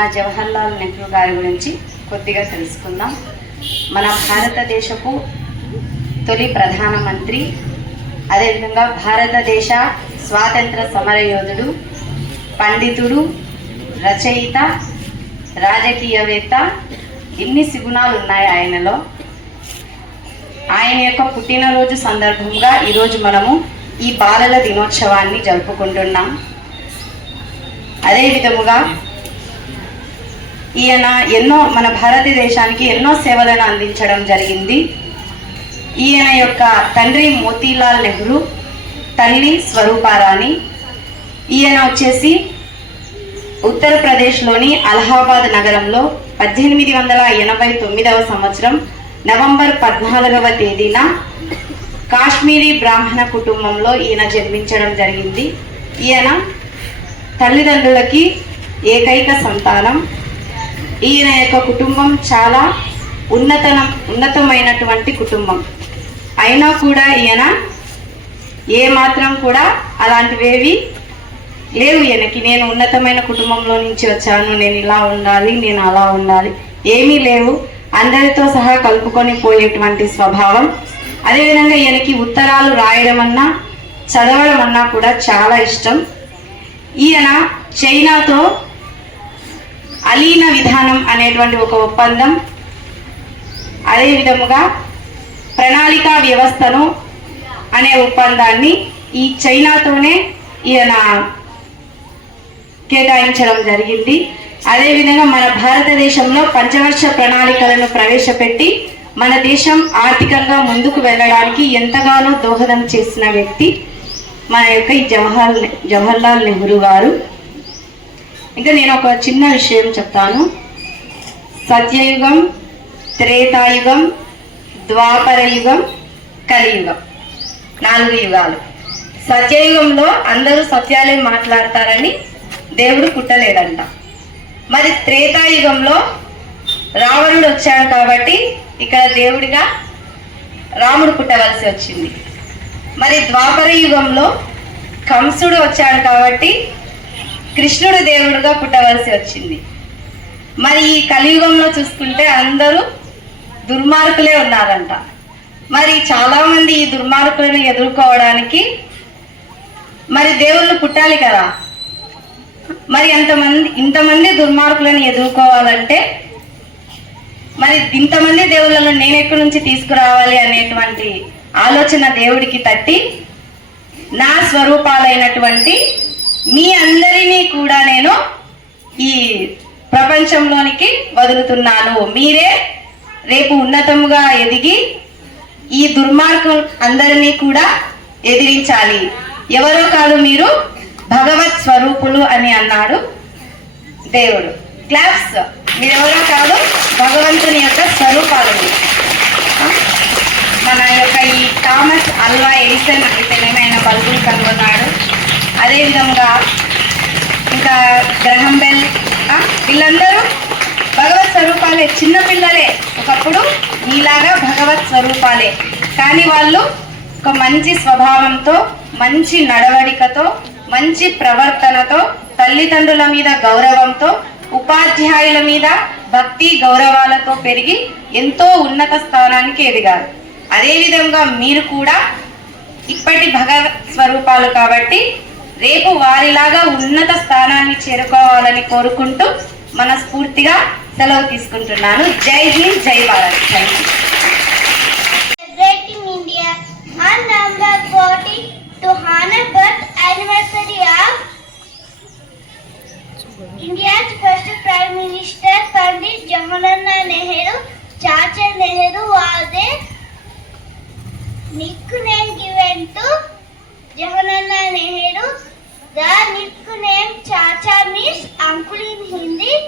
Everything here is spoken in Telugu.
మన జవహర్లాల్ నెహ్రూ గారి గురించి కొద్దిగా తెలుసుకుందాం. మన భారతదేశపు తొలి ప్రధానమంత్రి అదేవిధంగా భారతదేశ స్వాతంత్ర సమరయోధుడు పండితుడు రచయిత రాజకీయవేత్త ఇన్ని సిగుణాలు ఉన్నాయి ఆయనలో. ఆయన యొక్క పుట్టినరోజు సందర్భంగా ఈరోజు మనము ఈ బాలల దినోత్సవాన్ని జరుపుకుంటున్నాం. అదే విధముగా ఈయన ఎన్నో మన భారతదేశానికి ఎన్నో సేవలను అందించడం జరిగింది. ఈయన యొక్క తండ్రి మోతీలాల్ నెహ్రూ తల్లి స్వరూపారాణి. ఈయన వచ్చేసి ఉత్తరప్రదేశ్లోని అలహాబాద్ నగరంలో పద్దెనిమిది వందల ఎనభై తొమ్మిదవ సంవత్సరం నవంబర్ పద్నాలుగవ తేదీన కాశ్మీరీ బ్రాహ్మణ కుటుంబంలో ఈయన జన్మించడం జరిగింది. ఈయన తల్లిదండ్రులకి ఏకైక సంతానం ఈయన యొక్క కుటుంబం చాలా ఉన్నతన ఉన్నతమైనటువంటి కుటుంబం. అయినా కూడా ఈయన ఏ మాత్రం కూడా అలాంటివేవి లేవు ఈయనకి. నేను ఉన్నతమైన కుటుంబంలో నుంచి వచ్చాను నేను ఇలా ఉండాలి నేను అలా ఉండాలి. ఏమీ లేవు. అందరితో సహా కలుపుకొని పోయేటువంటి స్వభావం. అదేవిధంగా ఈయనకి ఉత్తరాలు రాయడం అన్నా చదవడం అన్నా కూడా చాలా ఇష్టం. ఈయన చైనాతో విధానం అనేటువంటి ఒక ఒప్పందం. అదే విధముగా ప్రణాళికా వ్యవస్థను అనే ఒప్పందాన్ని ఈ చైనాతోనే ఈయన కేటాయించడం జరిగింది. అదేవిధంగా మన భారతదేశంలో పంచవర్ష ప్రణాళికలను ప్రవేశపెట్టి మన దేశం ఆర్థికంగా ముందుకు వెళ్ళడానికి ఎంతగానో దోహదం చేసిన వ్యక్తి మన యొక్క ఈ జవహర్ జవహర్లాల్ నెహ్రూ గారు. ఇంకా నేను ఒక చిన్న విషయం చెప్తాను. సత్యయుగం త్రేతాయుగం ద్వాపర యుగం కలియుగం. నాలుగు యుగాలు. సత్యయుగంలో అందరూ సత్యాలే మాట్లాడతారని దేవుడు పుట్టలేడంట. మరి త్రేతాయుగంలో రావణుడు వచ్చాడు కాబట్టి ఇక్కడ దేవుడిగా రాముడు పుట్టవలసి వచ్చింది. మరి ద్వాపర యుగంలో కంసుడు వచ్చాడు కాబట్టి కృష్ణుడు దేవుడుగా పుట్టవలసి వచ్చింది. మరి ఈ కలియుగంలో చూసుకుంటే అందరూ దుర్మార్గులే ఉన్నారంట. మరి చాలామంది ఈ దుర్మార్గులను ఎదుర్కోవడానికి మరి దేవుళ్ళు పుట్టాలి కదా. మరి ఎంతమంది ఇంతమంది దుర్మార్గులను ఎదుర్కోవాలంటే మరి ఇంతమంది దేవుళ్ళను నేను ఎక్కడి నుంచి తీసుకురావాలి అనేటువంటి ఆలోచన దేవుడికి తట్టి నా స్వరూపాలైనటువంటి మీ అందరినీ కూడా నేను ఈ ప్రపంచంలోనికి వదులుతున్నాను. మీరే రేపు ఉన్నతముగా ఎదిగి ఈ దుర్మార్గం అందరినీ కూడా ఎదిరించాలి. ఎవరో కాదు మీరు భగవత్ స్వరూపులు అని అన్నాడు దేవుడు. క్లాప్స్ మీరెవరో కాదు భగవంతుని యొక్క స్వరూపాలు మన యొక్క ఈ థామస్ అల్వా ఎడిసన్ అయితేనేమి ఆయన బల్బులు కనుగొన్నాడు. అదేవిధంగా ఇంకా గ్రహం బెల్ వీళ్ళందరూ భగవత్ స్వరూపాలే చిన్న పిల్లలే. ఒకప్పుడు నీలాగా భగవత్ స్వరూపాలే. కానీ వాళ్ళు ఒక మంచి స్వభావంతో మంచి నడవడికతో మంచి ప్రవర్తనతో తల్లిదండ్రుల మీద గౌరవంతో ఉపాధ్యాయుల మీద భక్తి గౌరవాలతో పెరిగి ఎంతో ఉన్నత స్థానానికి ఎదిగారు. అదేవిధంగా మీరు కూడా ఇప్పటి భగవత్ స్వరూపాలు కాబట్టి రేపు వారిలాగా ఉన్నత స్థానాన్ని చేరుకోవాలని కోరుకుంటూ మన స్ఫూర్తిగా సెలవు తీసుకుంటున్నాను. జై హింద్ జై Bharat. India's first prime minister Pandit Jawaharlal Nehru చాచర్ Nehru వాదే నిక్కు నేను given to Jawaharlal Nehru The nickname Chacha means uncle in Hindi.